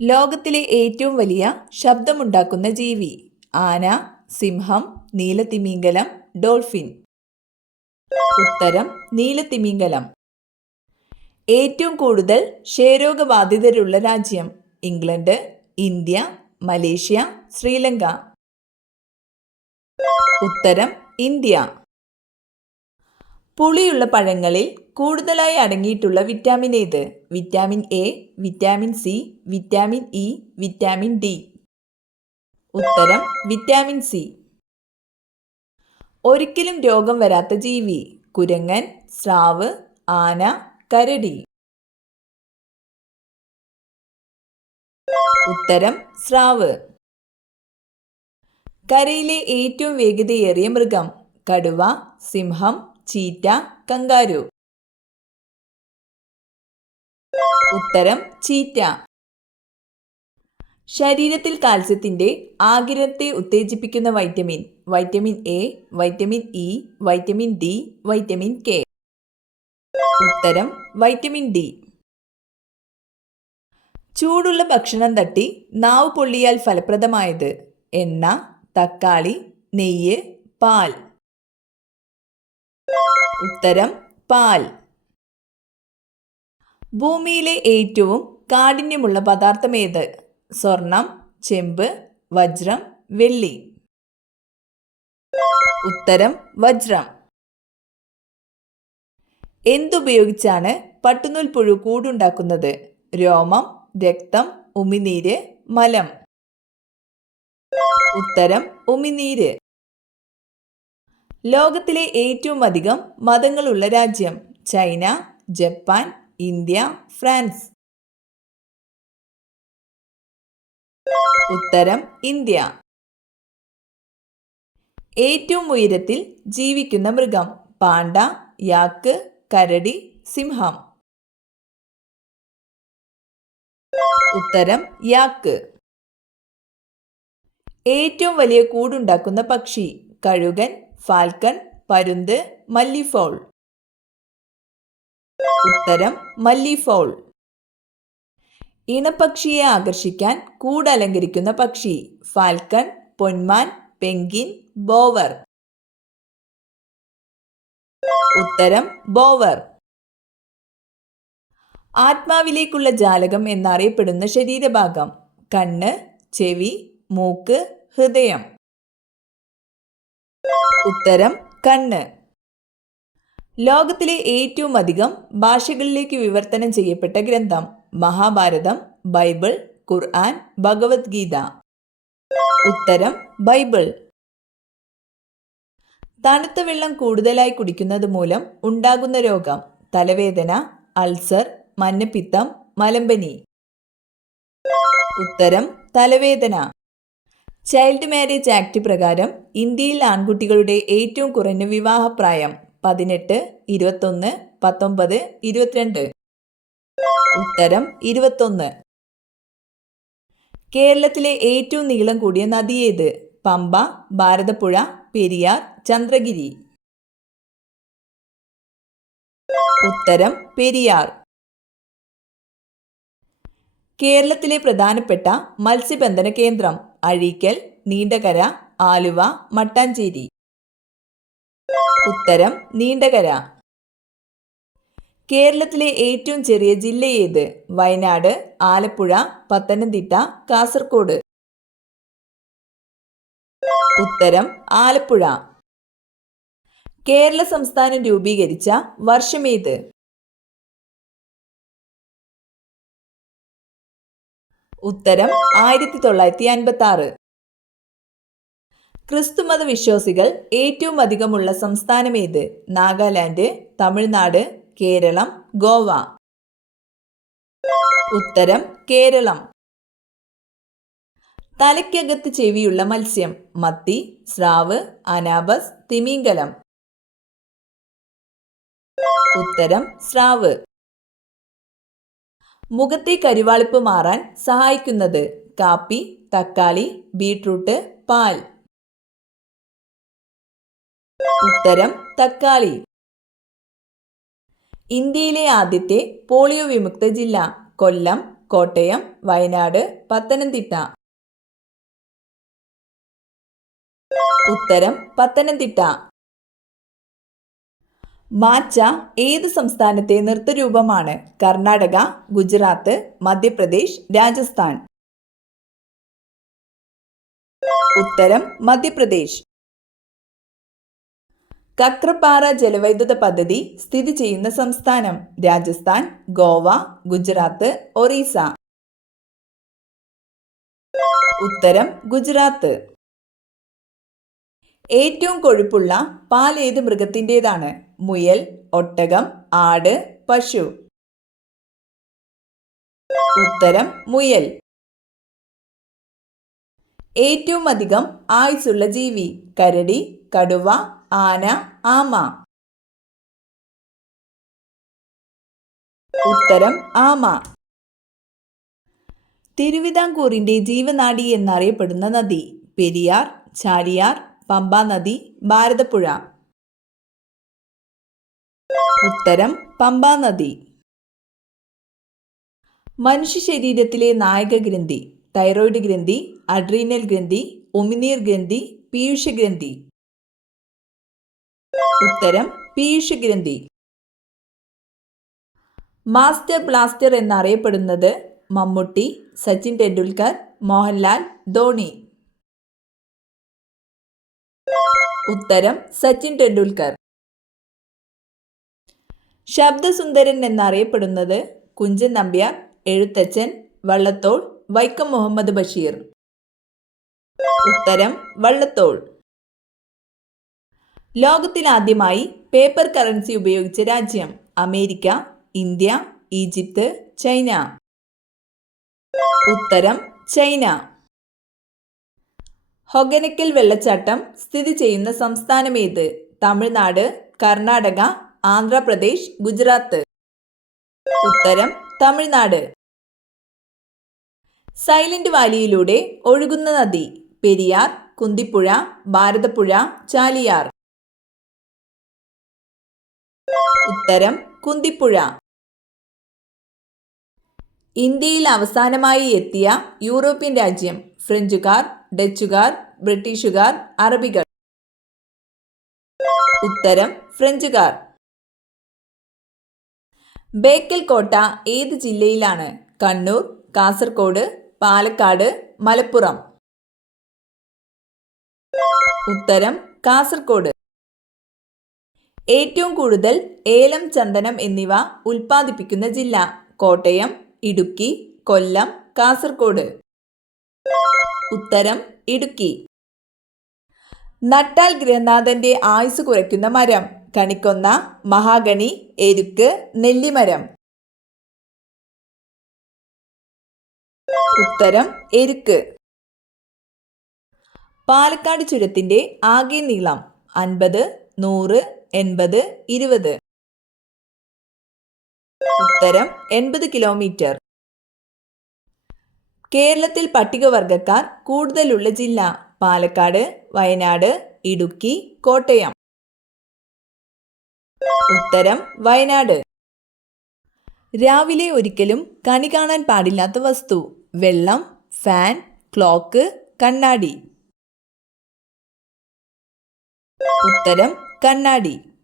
ലോകത്തിലെ ഏറ്റവും വലിയ ശബ്ദമുണ്ടാക്കുന്ന ജീവി? ആന, സിംഹം, നീലത്തിമിംഗലം, ഡോൾഫിൻ. ഉത്തരം നീലത്തിമിംഗലം. ഏറ്റവും കൂടുതൽ ക്ഷയരോഗബാധിതരുള്ള രാജ്യം? England, India, Malaysia, Sri Lanka. ഉത്തരം ഇന്ത്യ. പുളിയുള്ള പഴങ്ങളിൽ കൂടുതലായി അടങ്ങിയിട്ടുള്ള വിറ്റാമിൻ ഏത്? Vitamin A, vitamin C, vitamin E, vitamin D. ഉത്തരം വിറ്റാമിൻ സി. ഒരിക്കലും രോഗം വരാത്ത ജീവി? കുരങ്ങൻ, സ്രാവ്, ആന, കരടി. ഉത്തരം സ്രാവ്. കരയിലെ ഏറ്റവും വേഗതയേറിയ മൃഗം? കടുവ, സിംഹം, ചീറ്റ, കങ്കാരു. ഉത്തരം ചീറ്റ. ശരീരത്തിൽ കാൽസ്യത്തിന്റെ ആഗിരണത്തെ ഉത്തേജിപ്പിക്കുന്ന vitamin? Vitamin A, vitamin E, vitamin D, vitamin K. ഉത്തരം വൈറ്റമിൻ ഡി. ചൂടുള്ള ഭക്ഷണം തട്ടി നാവ് പൊള്ളിയാൽ ഫലപ്രദമായത്? എണ്ണ, തക്കാളി, നെയ്യ്, പാൽ. ഉത്തരം പാൽ. ഭൂമിയിലെ ഏറ്റവും കാഠിന്യമുള്ള പദാർത്ഥം ഏത്? സ്വർണം, ചെമ്പ്, വജ്രം, വെള്ളി. ഉത്തരം വജ്രം. എന്തുപയോഗിച്ചാണ് പട്ടുനൂൽ പുഴു കൂടുണ്ടാക്കുന്നത്? രോമം, രക്തം, ഉമിനീര്, മലം. ഉത്തരം ഉമിനീര്. ലോകത്തിലെ ഏറ്റവും അധികം മതങ്ങളുള്ള രാജ്യം? China, Japan, India, France. ഉത്തരം ഇന്ത്യ. ഏറ്റവും ഉയരത്തിൽ ജീവിക്കുന്ന മൃഗം? പാണ്ട, യാക്ക്, കരടി, സിംഹം. ഉത്തരം യാക്ക്. ഏറ്റവും വലിയ കൂടുണ്ടാക്കുന്ന പക്ഷി? കഴുകൻ, ഫാൽക്കൺ, പരുന്ത്, മല്ലിഫൗൾ. ഉത്തരം മല്ലിഫൗൾ. ഇണപക്ഷിയെ ആകർഷിക്കാൻ കൂടലങ്കരിക്കുന്ന പക്ഷി? ഫാൽക്കൺ, പൊന്മാൻ, പെൻഗിൻ, ബോവർ. ഉത്തരം ബോവർ. ആത്മാവിലേക്കുള്ള ജാലകം എന്നറിയപ്പെടുന്ന ശരീരഭാഗം? കണ്ണ്, ചെവി, മൂക്ക്, ഹൃദയം. ഉത്തരം കണ്ണ്. ലോകത്തിലെ ഏറ്റവും അധികം ഭാഷകളിലേക്ക് വിവർത്തനം ചെയ്യപ്പെട്ട ഗ്രന്ഥം? മഹാഭാരതം, ബൈബിൾ, ഖുർആൻ, ഭഗവത്ഗീത. ഉത്തരം ബൈബിൾ. തണുത്ത വെള്ളം കൂടുതലായി കുടിക്കുന്നത് മൂലം ഉണ്ടാകുന്ന രോഗം? തലവേദന, അൾസർ, മഞ്ഞപ്പിത്തം, മലമ്പനി. ഉത്തരം തലവേദന. ചൈൽഡ് മാരേജ് ആക്ട് പ്രകാരം ഇന്ത്യയിൽ ആൺകുട്ടികളുടെ ഏറ്റവും കുറഞ്ഞ വിവാഹപ്രായം? 18, 21, 19, 22. ഉത്തരം 21. കേരളത്തിലെ ഏറ്റവും നീളം കൂടിയ നദി ഏത്? പമ്പ, ഭാരതപ്പുഴ, പെരിയാർ, ചന്ദ്രഗിരി. ഉത്തരം പെരിയാർ. കേരളത്തിലെ പ്രധാനപ്പെട്ട മത്സ്യബന്ധന കേന്ദ്രം? അഴീക്കൽ, നീണ്ടകര, ആലുവ, മട്ടാഞ്ചേരി. ഉത്തരം നീണ്ടകര. കേരളത്തിലെ ഏറ്റവും ചെറിയ ജില്ല ഏത്? വയനാട്, ആലപ്പുഴ, പത്തനംതിട്ട, കാസർഗോഡ്. ഉത്തരം ആലപ്പുഴ. കേരള സംസ്ഥാനം രൂപീകരിച്ച വർഷമേത്? ഉത്തരം 1956. ക്രിസ്തുമത വിശ്വാസികൾ ഏറ്റവും അധികമുള്ള സംസ്ഥാനമേത്? നാഗാലാൻഡ്, തമിഴ്നാട്, കേരളം, ഗോവ. ഉത്തരം കേരളം. തലയ്ക്കകത്ത് ചെവിയുള്ള മത്സ്യം? മത്തി, സ്രാവ്, അനാബസ്, തിമിംഗലം. ഉത്തരം സ്രാവ്. മുഖത്തെ കരുവാളിപ്പ് മാറാൻ സഹായിക്കുന്നത്? കാപ്പി, തക്കാളി, ബീട്രൂട്ട്, പാൽ. ഉത്തരം തക്കാളി. ഇന്ത്യയിലെ ആദ്യത്തെ പോളിയോ വിമുക്ത ജില്ല? കൊല്ലം, കോട്ടയം, വയനാട്, പത്തനംതിട്ട. ഉത്തരം പത്തനംതിട്ട. മാച്ച ഏത് സംസ്ഥാനത്തെ നൃത്തരൂപമാണ്? കർണാടക, ഗുജറാത്ത്, മധ്യപ്രദേശ്, രാജസ്ഥാൻ. ഉത്തരം മധ്യപ്രദേശ്. കക്രപ്പാറ ജലവൈദ്യുത പദ്ധതി സ്ഥിതി ചെയ്യുന്ന സംസ്ഥാനം? രാജസ്ഥാൻ, ഗോവ, ഗുജറാത്ത്, ഒറീസ. ഉത്തരം ഗുജറാത്ത്. ഏറ്റവും കൊഴുപ്പുള്ള പാൽ ഏത് മൃഗത്തിൻ്റെതാണ്? മുയൽ, ഒട്ടകം, ആട്, പശു. ഉത്തരം മുയൽ. ഏറ്റവും അധികം ആയുസ്സുള്ള ജീവി? കരടി, കടുവ, ആന, ആമ. ഉത്തരം ആമ. തിരുവിതാംകൂറിന്റെ ജീവനാഡി എന്നറിയപ്പെടുന്ന നദി? പെരിയാർ, ചാലിയാർ, പമ്പാ നദി, ഭാരതപ്പുഴ. ഉത്തരം പമ്പാ നദി. മനുഷ്യ ശരീരത്തിലെ നായക ഗ്രന്ഥി? തൈറോയ്ഡ് ഗ്രന്ഥി, അഡ്രീനൽ ഗ്രന്ഥി, ഉമിനീർ ഗ്രന്ഥി, പീയൂഷ ഗ്രന്ഥി. ഉത്തരം പീയൂഷ ഗ്രന്ഥി. മാസ്റ്റർ ബ്ലാസ്റ്റർ എന്നറിയപ്പെടുന്നത്? മമ്മൂട്ടി, സച്ചിൻ ടെണ്ടുൽക്കർ, മോഹൻലാൽ, ധോണി. ഉത്തരം സച്ചിൻ ടെണ്ടുൽക്കർ. ശബ്ദസുന്ദരൻ എന്നറിയപ്പെടുന്നത്? കുഞ്ചൻ നമ്പ്യാർ, എഴുത്തച്ഛൻ, വള്ളത്തോൾ, വൈക്കം മുഹമ്മദ് ബഷീർ. ഉത്തരം വള്ളത്തോൾ. ലോകത്തിലാദ്യമായി പേപ്പർ കറൻസി ഉപയോഗിച്ച രാജ്യം? America, India, Egypt, China. ഉത്തരം ചൈന. ഹൊഗനക്കൽ വെള്ളച്ചാട്ടം സ്ഥിതി ചെയ്യുന്ന സംസ്ഥാനമേത്? തമിഴ്നാട്, കർണാടക, ആന്ധ്രാപ്രദേശ്, ഗുജറാത്ത്. ഉത്തരം തമിഴ്നാട്. സൈലന്റ് വാലിയിലൂടെ ഒഴുകുന്ന നദി? പെരിയാർ, കുന്തിപ്പുഴ, ഭാരതപ്പുഴ, ചാലിയാർ. ഉത്തരം കുന്തിപ്പുഴ. ഇന്ത്യയിൽ അവസാനമായി എത്തിയ യൂറോപ്യൻ രാജ്യം? ഫ്രഞ്ചുകാർ, ഡച്ചുകാർ, ബ്രിട്ടീഷുകാർ, അറബികൾ. ഉത്തരം ഫ്രഞ്ചുകാർ. ബേക്കൽ കോട്ട ഏത് ജില്ലയിലാണ്? കണ്ണൂർ, കാസർഗോഡ്, പാലക്കാട്, മലപ്പുറം. ഉത്തരം കാസർഗോഡ്. ഏറ്റവും കൂടുതൽ ഏലം, ചന്ദനം എന്നിവ ഉൽപ്പാദിപ്പിക്കുന്ന ജില്ല? കോട്ടയം, ഇടുക്കി, കൊല്ലം, കാസർഗോഡ്. ഉത്തരം ഇടുക്കി. നട്ടാൽ ഗൃഹനാഥന്റെ ആയുസ് കുറയ്ക്കുന്ന മരം? കണിക്കൊന്ന, മഹാഗണി, എരുക്ക്, നെല്ലിമരം. ഉത്തരം എരുക്ക്. പാലക്കാട് ചുരത്തിന്റെ ആകെ നീളം? 50, 100, 80, 20. ഉത്തരം 80 കിലോമീറ്റർ. കേരളത്തിൽ പട്ടികവർഗക്കാർ കൂടുതലുള്ള ജില്ല? പാലക്കാട്, വയനാട്, ഇടുക്കി, കോട്ടയം. ഉത്തരം വയനാട്. രാവിലെ ഒരിക്കലും കണി കാണാൻ പാടില്ലാത്ത വസ്തു? വെള്ളം, ഫാൻ, ക്ലോക്ക്, കണ്ണാടി. ഉത്തരം കണ്ണാടി.